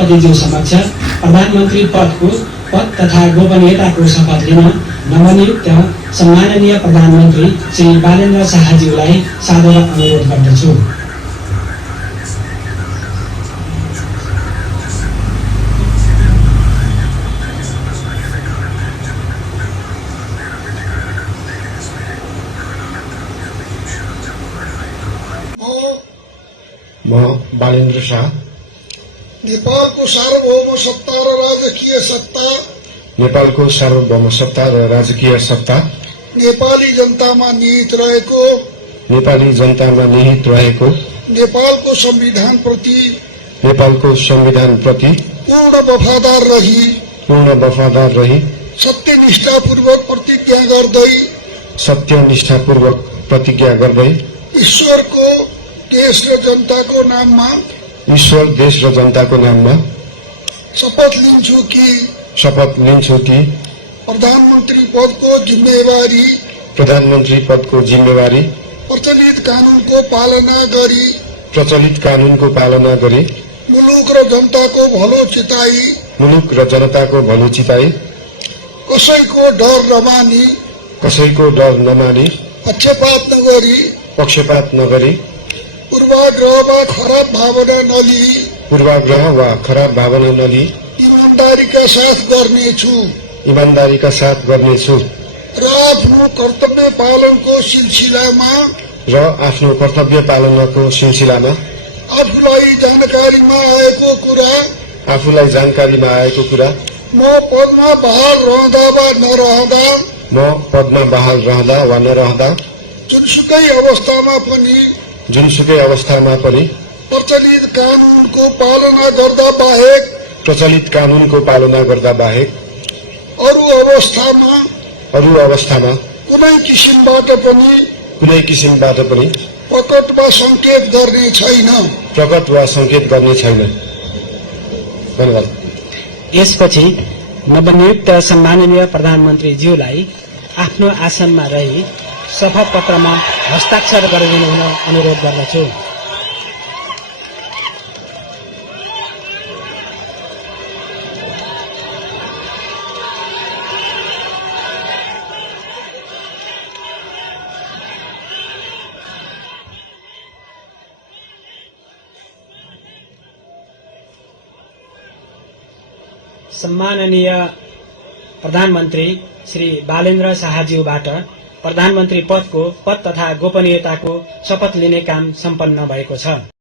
राष्ट्रपतिज्यू समक्ष प्रधानमन्त्री पद तथा गोपनीयताको शपथ लिन नवनियुक्त सम्माननीय प्रधानमन्त्री श्री बालेन्द्र शाहज्यूलाई सादर अनुरोध गर्दछु। म बालेन्द्र शाह नेपालको सार्वभौम सत्ता र राजकीय सत्ता नेपाली जनतामा निहित रहेको नेपालको संविधान प्रति पूर्ण वफादार रही सत्यनिष्ठापूर्वक प्रतिज्ञा गर्दै ईश्वर देश र जनताको नाममा शपथ लिन्छु कि प्रधानमन्त्री पदको जिम्मेवारी प्रचलित कानूनको पालना गरी मुलुक र जनताको भलो चिताई कसैको डर नमानी पक्षपात नगरी पूर्वाग्रह वा खराब भावना नलिई ईमानदारीका साथ गर्नेछु र आफ्नो कर्तव्य पालनको सिलसिलामा आफूलाई जानकारीमा आएको कुरा म पदमा बहाल रहँदा वा नरहँदा जुनसुकै अवस्थामा पनि प्रचलित कानूनको पालना गर्दा बाहेक अरू अवस्थामा कुनै किसिमबाट पनि प्रकट वा संकेत गर्ने छैन। धन्यवाद। यसपछि नवनियुक्त सम्माननीय प्रधानमन्त्रीज्यूलाई आफ्नो आसनमा रही शपथ पत्रमा हस्ताक्षर गरिदिनु हुन अनुरोध गर्दछु। सम्माननीय प्रधानमन्त्री श्री बालेन्द्र शाहज्यूबाट प्रधानमन्त्री पद तथा गोपनीयताको शपथ लिने काम सम्पन्न भएको छ।